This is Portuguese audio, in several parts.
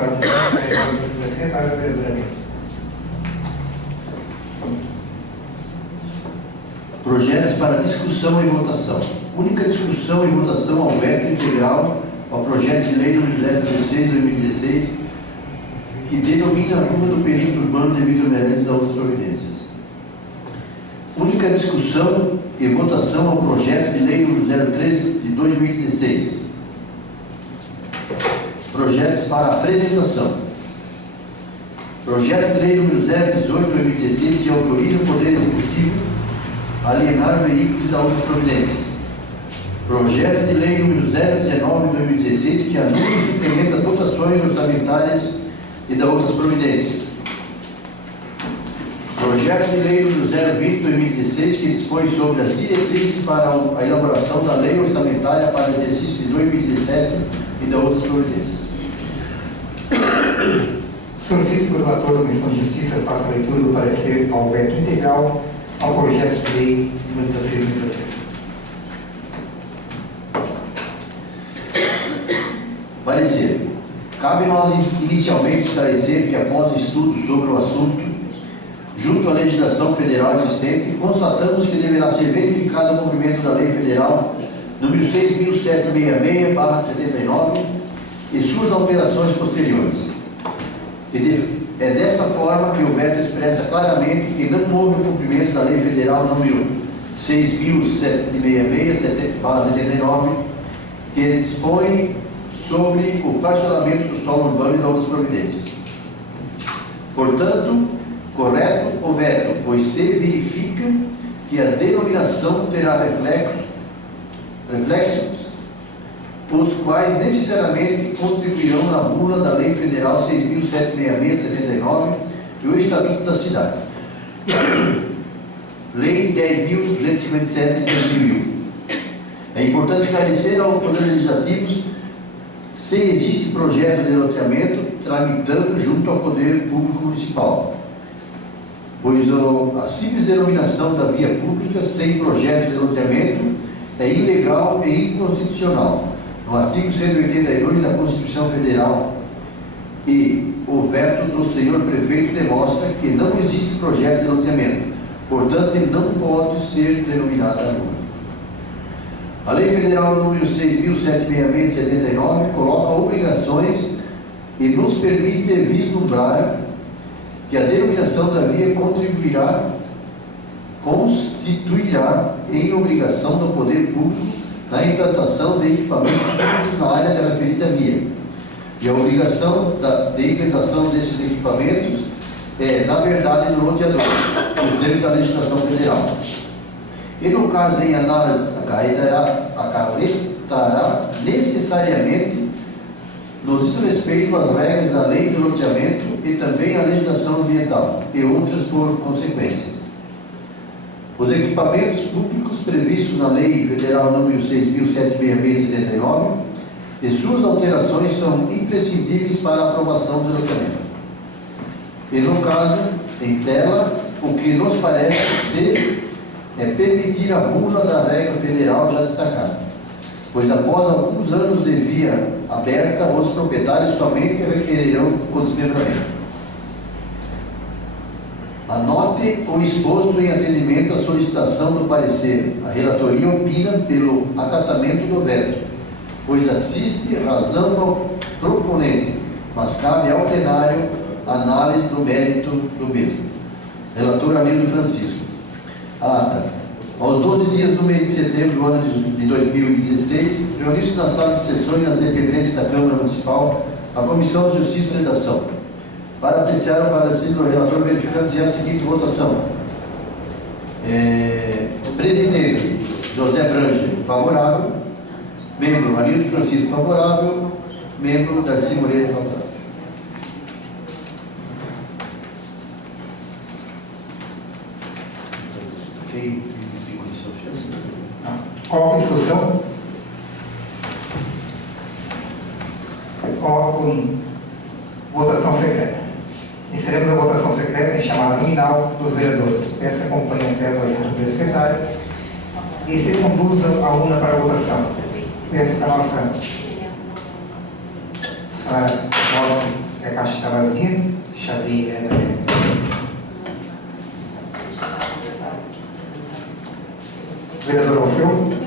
responsável pela secretária, a vereadora Miriam. Projetos para discussão e votação. Única discussão e votação ao veto integral ao projeto de lei número 016/2016, que denomina a rua do perímetro urbano de Vitor Meirelles da outras providências. Única discussão e votação ao projeto de lei número 013/2016. Projetos para apresentação. Projeto de lei número 018/2016, que autoriza o Poder Executivo a alienar veículos e dar outras providências. Projeto de lei número 019/2016, que anula e suplementa dotações orçamentárias e dá outras providências. Projeto de lei número 020/2016, que dispõe sobre as diretrizes para a elaboração da lei orçamentária para o exercício de 2017 e dá outras providências. Solicito que o relator da Comissão de Justiça faça a leitura do parecer ao veto integral ao projeto de lei número 16/2016. Parecer. Cabe nós inicialmente esclarecer que, após estudo sobre o assunto, junto à legislação federal existente, constatamos que deverá ser verificado o cumprimento da Lei Federal número 6.766/79 e suas alterações posteriores. É desta forma que o veto expressa claramente que não houve o cumprimento da Lei Federal número 6.766/79, que dispõe sobre o parcelamento do solo urbano e de outras providências. Portanto, correto o veto, pois se verifica que a denominação terá reflexos, os quais necessariamente contribuirão na bula da Lei Federal 6.766/79 e o Estatuto da Cidade. Lei 10.257 de 2001. É importante esclarecer ao Poder Legislativo se existe projeto de loteamento tramitando junto ao Poder Público Municipal, pois a simples denominação da via pública sem projeto de loteamento é ilegal e inconstitucional. No artigo 182 da Constituição Federal, e o veto do senhor prefeito demonstra que não existe projeto de loteamento, portanto, ele não pode ser denominada rua. A Lei Federal número 6.766/79 coloca obrigações e nos permite vislumbrar que a denominação da via constituirá em obrigação do poder público na implantação de equipamentos públicos na área da referida via. E a obrigação de implantação desses equipamentos é, na verdade, do loteador, no termo da legislação federal. E no caso em análise, acarretará necessariamente no desrespeito às regras da lei do loteamento e também à legislação ambiental, e outras por consequência. Os equipamentos públicos previstos na Lei Federal número 6.766/79 e suas alterações são imprescindíveis para a aprovação do loteamento. E no caso, em tela, o que nos parece ser é permitir a bula da regra federal já destacada, pois após alguns anos de via aberta, os proprietários somente requererão o desmembramento. Anote o exposto em atendimento à solicitação do parecer. A relatoria opina pelo acatamento do veto, pois assiste razão ao proponente, mas cabe ao plenário análise do mérito do mesmo. Relator Hamilton Francisco. Atas. Aos 12 dias do mês de setembro do ano de 2016, reuniu-se na sala de sessões nas dependências da Câmara Municipal a Comissão de Justiça e Redação, para apreciar o parecer do relator, verificando-se a seguinte votação. Presidente José Brange, favorável. Membro Hamilton Francisco, favorável. Membro Darcy Moreira, favorável. Coloco em discussão. Coloco em votação secreta. Iniciaremos a votação secreta em chamada nominal dos vereadores. Peço que acompanhe a cédula junto pelo secretário e se conduza a urna para a votação. Peço que a nossa funcionária mostre que a caixa está vazia. Deixa eu abrir, né, galera? Vereador Alfeu.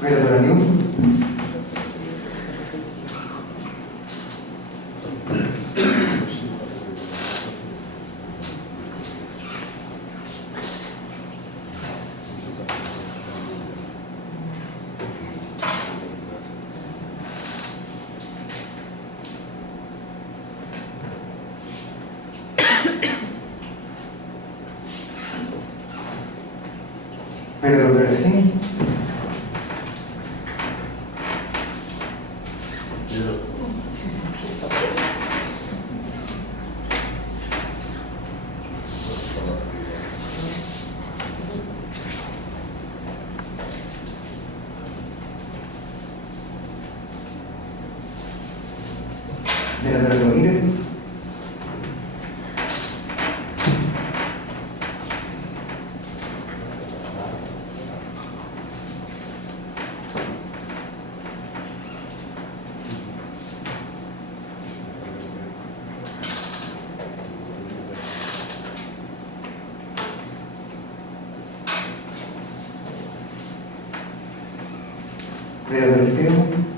Vereadora Nilton. Vereador Darcy. Vereadora Delmira. Vereador Estevam.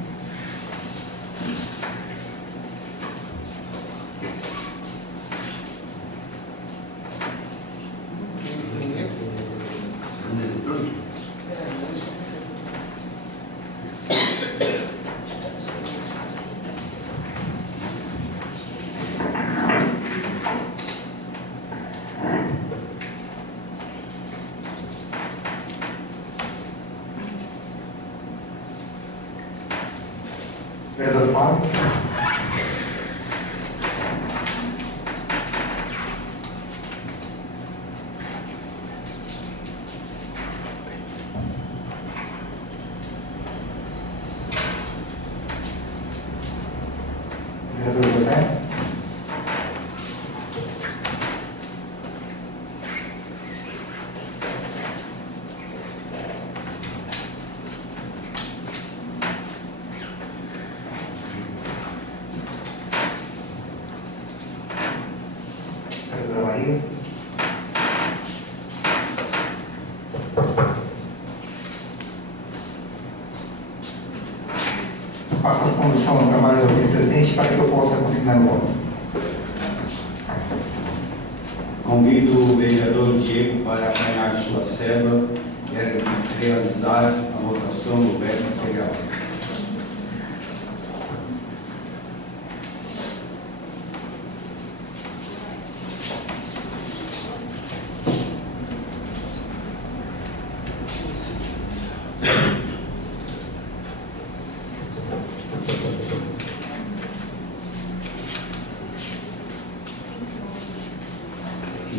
Vereador Fábio. Vereador José. Vereadora Maria. Faça as conduções aos trabalhos do vice-presidente para que eu possa consignar o voto. Convido o vereador Diego para apanhar sua cédula e realizar a votação do veto material.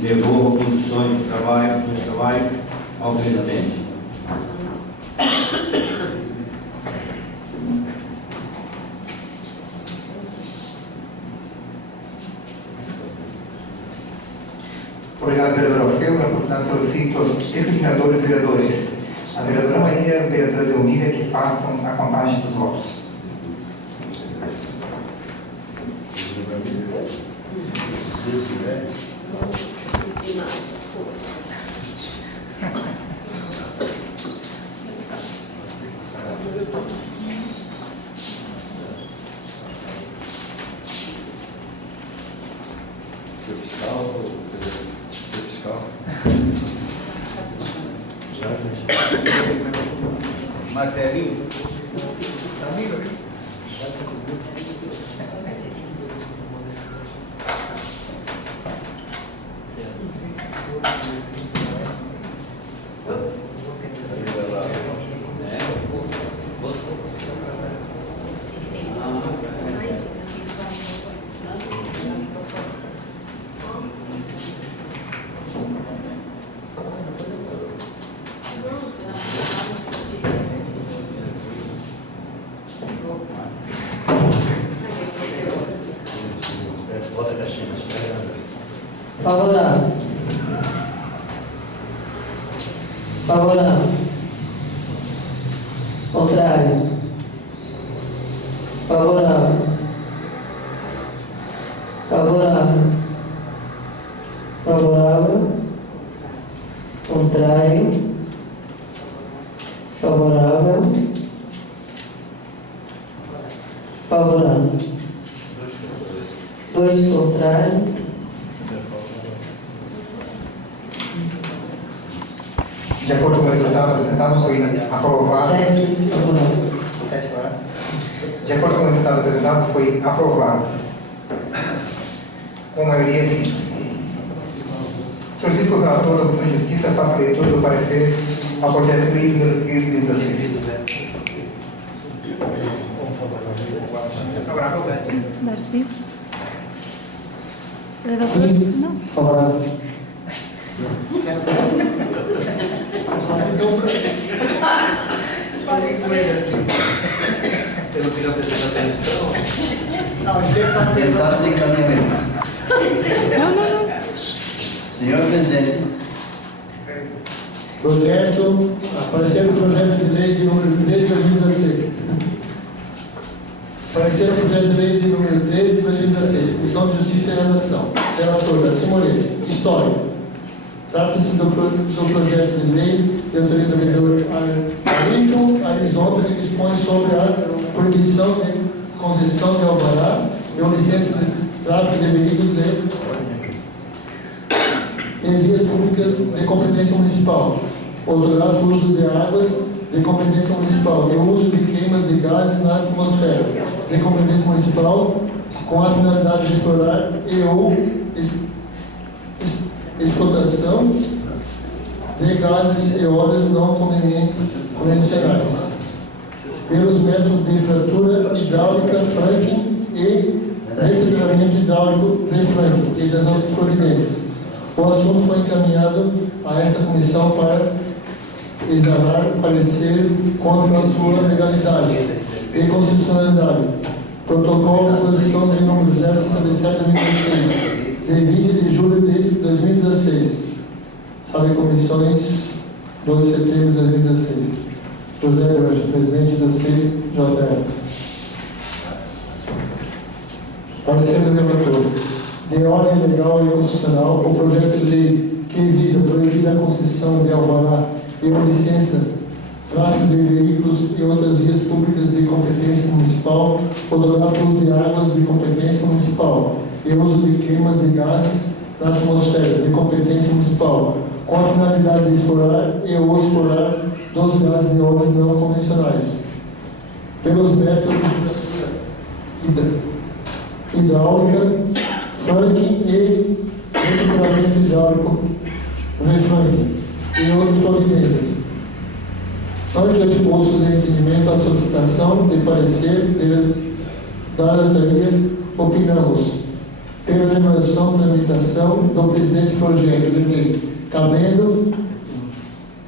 Devolvo condições de trabalho ao presidente. Obrigado, vereador Alfeu. Portanto, solicito aos examinadores vereadores, a vereadora Maria e a vereadora Delmira, que façam a contagem dos votos. Martelinho. Bota a caixinha. Favorável. Favorável. Contrário. Favorável. Favorável. Favorável. Contrário. Favorável. Favorável. 2 contrário. De acordo com o resultado apresentado, foi aprovado. 7 favorável. 7 favorável. De acordo com o resultado apresentado, foi aprovado. Com maioria simples. Solicito que o relator da Comissão de Justiça faça a leitura do parecer ao projeto de lei número 1316. Favorável, Beto. Darcy? Relator? Não. Favorável. Eu não fico prestando atenção. Mensagem de encaminhamento. Não. Senhor presidente, Parecer do projeto de lei de número 13 de 2016. Parecer do projeto de lei de número 13 de 2016. Comissão de Justiça e Redação. Relator, Darcy Moreira. História. Trata-se do projeto de lei de autoria do vereador Ayrton Arizonta, que dispõe sobre a proibição de concessão de alvará e uma licença de tráfego de veículos em vias públicas de competência municipal, outorgar o uso de águas de competência municipal e o uso de queimas de gases na atmosfera de competência municipal com a finalidade de explorar e ou explotação de gases e óleos não convencionais pelos métodos de fratura hidráulica, fracking e refrigeramento hidráulico de fracking e das outras providências. O assunto foi encaminhado a esta comissão para examinar o parecer quanto à sua legalidade e constitucionalidade. Protocolo de posição de número 067/2016, de 20 de julho de 2016. Sala de comissões, 2 de setembro de 2016. José Branco, presidente do CJR. Parecer do relator. De ordem legal e constitucional, o projeto de lei que visa proibir a concessão de alvará e uma licença, tráfego de veículos e outras vias públicas de competência municipal, outorgar uso de águas de competência municipal e uso de queimas de gases na atmosfera de competência municipal, com a finalidade de explorar e ou explorar dos gases de óleos não convencionais, pelos métodos de hidráulica, fracking e refrigeramento hidráulico, refracking e outras providências. Ante o exposto de entendimento à solicitação de parecer da diretoria, opinamos pela elaboração da tramitação do presente projeto de lei, cabendo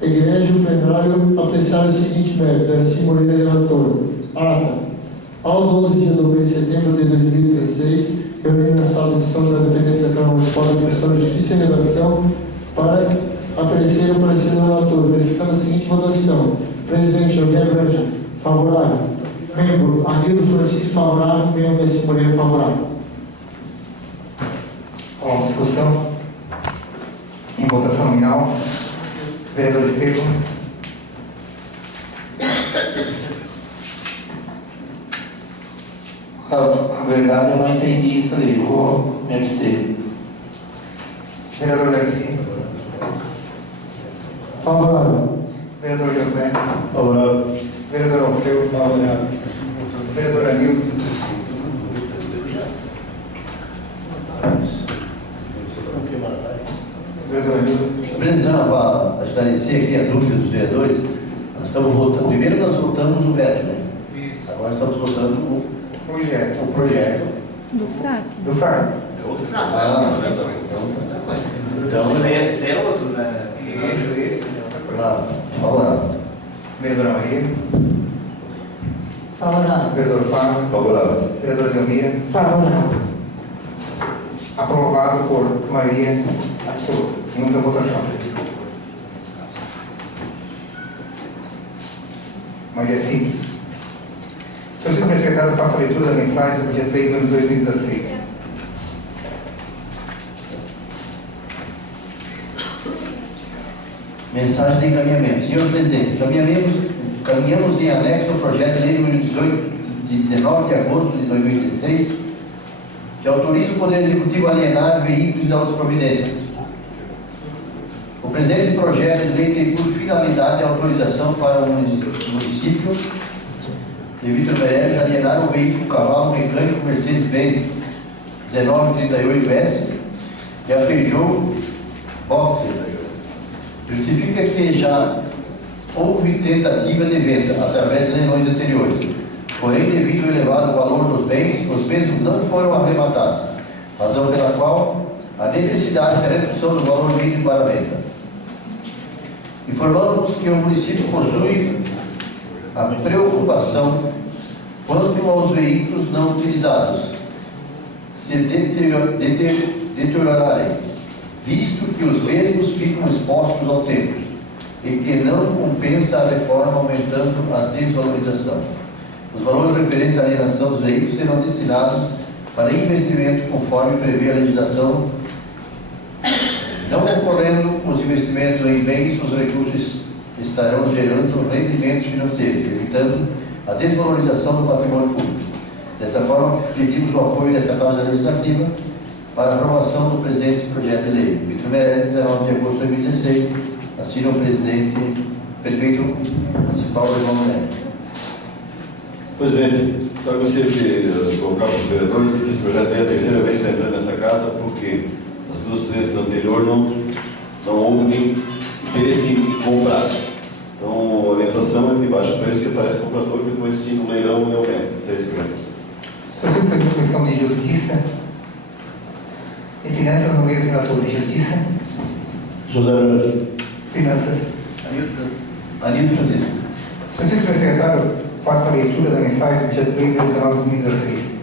egrégio plenário apreciar o seguinte mérito, Darcy Moreira, relator. Ata. Aos 11 dias do mês de setembro de 2016, reunindo na sala de sessão da Dependência da Câmara Municipal da Comissão de Justiça e Redação para aparecer o parecer do relator, verificando a seguinte votação. Presidente José Branco, favorável. Membro Anildo Francisco, favorável. Membro Darcy Moreira, favorável. Com discussão. Em votação nominal. Vereador Estevam. A verdade, eu não entendi isso ali. Vou me abster. Vereador Darcy. Favorável. Vereador José. favorável. Vereador Alfeu. Favorável. Vereador Anildo. Vereador Anildo. Precisando para esclarecer aqui a dúvida dos vereadores, nós estamos votando, primeiro nós votamos o veto, né? Isso. Agora estamos votando Projeto. o projeto. Do FRAC. Do FAR. Então, Esse é outro, né? Isso. favorável. Vereadora Maria. Favorável. Vereador Fábio. Favorável. Vereador Delmira. Favorável. Aprovado por maioria absoluta. Em outra votação. Maioria simples. Senhor Secretário, faça a leitura da mensagem do projeto de lei número 2016. Mensagem de encaminhamento. Senhor Presidente, caminhamos em anexo ao projeto de lei número 18, de 19 de agosto de 2016, que autoriza o Poder Executivo a alienar veículos e outras providências. O presente projeto de lei tem por finalidade a autorização para o município de Vitor Meirelles alienar o veículo cavalo mecânico Mercedes-Benz 1938S e a Peugeot Boxer. Justifica que já houve tentativa de venda através de leilões anteriores, porém, devido ao elevado valor dos bens, os mesmos não foram arrematados, razão pela qual a necessidade da redução do valor mínimo para a venda. Informamos que o município possui a preocupação quanto aos veículos não utilizados se deteriorarem, visto que os mesmos ficam expostos ao tempo e que não compensa a reforma aumentando a desvalorização. Os valores referentes à alienação dos veículos serão destinados para investimento conforme prevê a legislação. Não ocorrendo os investimentos em bens, os recursos estarão gerando rendimentos financeiros, evitando a desvalorização do patrimônio público. Dessa forma, pedimos o apoio desta Casa Legislativa para a aprovação do presente projeto de lei. Vitor Meirelles, 19 de agosto de 2016, assina o presidente, prefeito municipal João Neto. Presidente, só gostaria de colocar para os vereadores que esse projeto é a terceira vez que está entrando nesta casa, porque as duas vezes anteriores não houve nem interesse em comprar. Então, a orientação é de baixo preço que aparece comprador, depois sim no leilão e aumenta. Senhor Presidente da Comissão de Justiça e Finanças, no mesmo relator de Justiça. José Branco. Finanças. Anilton Francisco. Senhor Secretário, faça a leitura da mensagem do projeto de lei número 19 de 2016.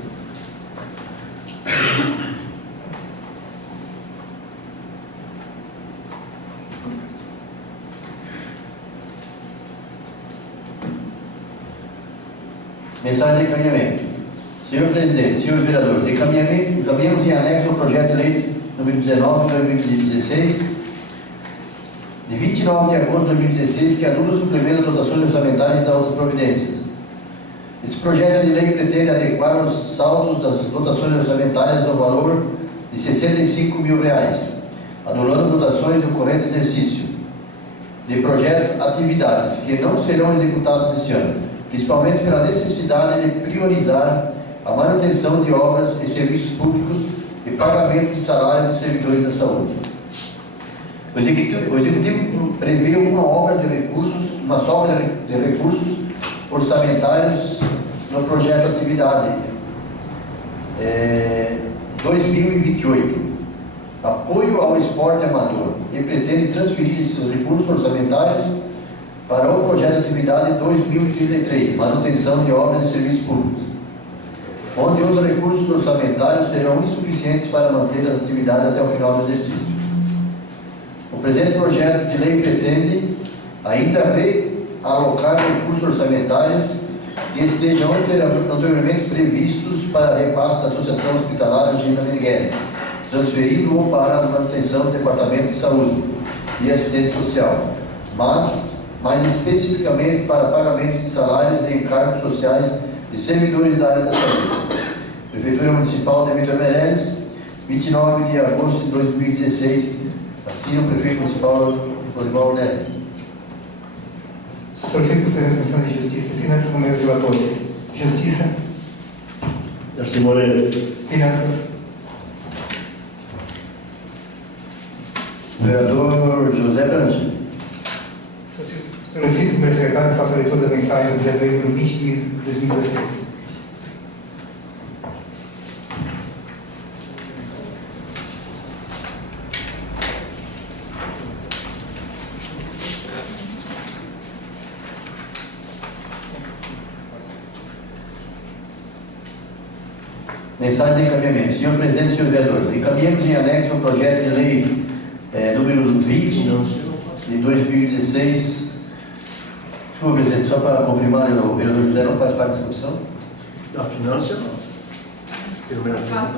Mensagem de encaminhamento. Senhor Presidente, senhores vereadores, encaminhamos em anexo ao projeto de lei número 19 de 2016, de 29 de agosto de 2016, que anula o suplemento das dotações orçamentárias e das outras providências. Esse projeto de lei pretende adequar os saldos das dotações orçamentárias no valor de R$ 65 mil, anulando dotações do corrente exercício de projetos atividades que não serão executados neste ano, principalmente pela necessidade de priorizar a manutenção de obras e serviços públicos e pagamento de salários dos servidores da saúde. O Executivo prevê uma sobra de recursos orçamentários no projeto Atividade 2028, apoio ao esporte amador, e pretende transferir esses recursos orçamentários para o projeto Atividade 2033, manutenção de obras e serviços públicos, onde os recursos orçamentários serão insuficientes para manter as atividades até o final do exercício. O presente projeto de lei pretende ainda realocar recursos orçamentários que estejam anteriormente previstos para repasse da Associação Hospitalar Gina Meneghelli, transferido para a manutenção do Departamento de Saúde e Assistência Social, mas mais especificamente para pagamento de salários e encargos sociais de servidores da área da saúde. Prefeitura Municipal de Vitor Meirelles, 29 de agosto de 2016, assina o prefeito municipal Oswaldo Neves. Solicito os presidentes da Comissão de Justiça e Finanças, no meio dos relatores. Justiça. Darcy Moreira. Finanças. Vereador José Branco. Solicito o primeiro secretário que faça a leitura da mensagem do projeto de lei número 20 de 2016. Mensagem de encaminhamento. Senhor presidente, senhores vereadores, encaminhamos em anexo o projeto de lei número 20 de 2016. Desculpa, presidente, só para confirmar, o vereador José não faz parte da discussão? Da finança, não. Pelo menos não.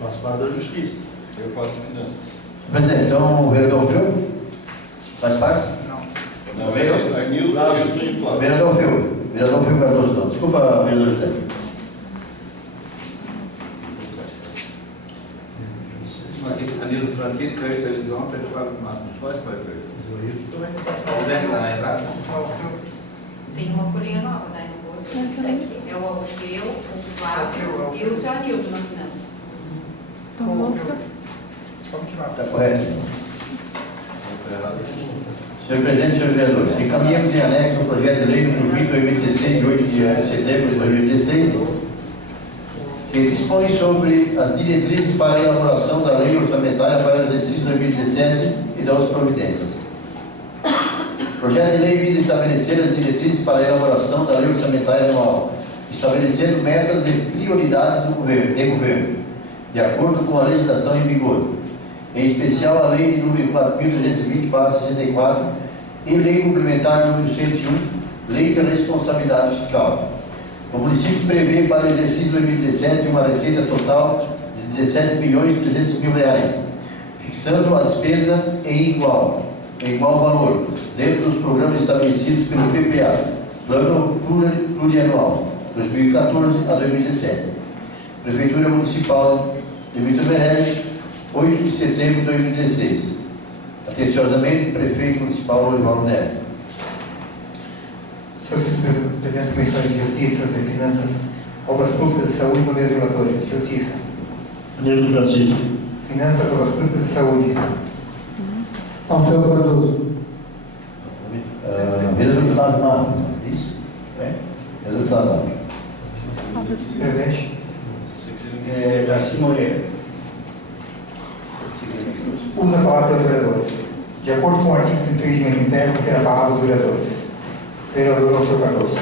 Faz parte da justiça. Eu faço finanças. Presidente, então o vereador Feu faz parte? Não, Nildo, Flávio e Flávio. Vereador Feu Cardoso, não. Desculpa, vereador José. Aqui, Anildo Francisco, eu estou Horizonte, eu falo Matos. Faz parte dele. José está errado. Tem uma folhinha nova, né? É o Alfeu, o Flávio e o seu Anildo na finança. Só continuar. Está correto. Está errado. Senhor presidente, senhores vereadores, encaminhamos em anexo o projeto de lei número 2016, de 8 de setembro de 2016, que dispõe sobre as diretrizes para a elaboração da lei orçamentária para o exercício 2017 e das providências. O projeto de lei visa estabelecer as diretrizes para a elaboração da lei orçamentária anual, estabelecendo metas e prioridades do governo, de acordo com a legislação em vigor, em especial a lei de número 4.320/64 e lei complementar número 101, lei de responsabilidade fiscal. O município prevê para o exercício 2017 uma receita total de R$ 17.300.000, fixando a despesa em igual valor, dentro dos programas estabelecidos pelo PPA, Plano Plurianual, 2014 a 2017. Prefeitura Municipal de Vitor Meirelles, 8 de setembro de 2016. Atenciosamente, Prefeito Municipal Lorival Neto. Senhores presidentes das Comissões de Justiça e Finanças, Obras Públicas e Saúde, nomeados relatores. Justiça. Anildo Francisco. Finanças, Obras Públicas e Saúde. Alfeu Cardoso. Vereador Flávio Mafra. Isso? É? Vereador Flávio Mafra. Presente. Darcy Moreira. Usa a palavra dos vereadores. De acordo com o artigo 100 do regimento interno, confere a palavra aos vereadores. Vereador Alfeu Cardoso.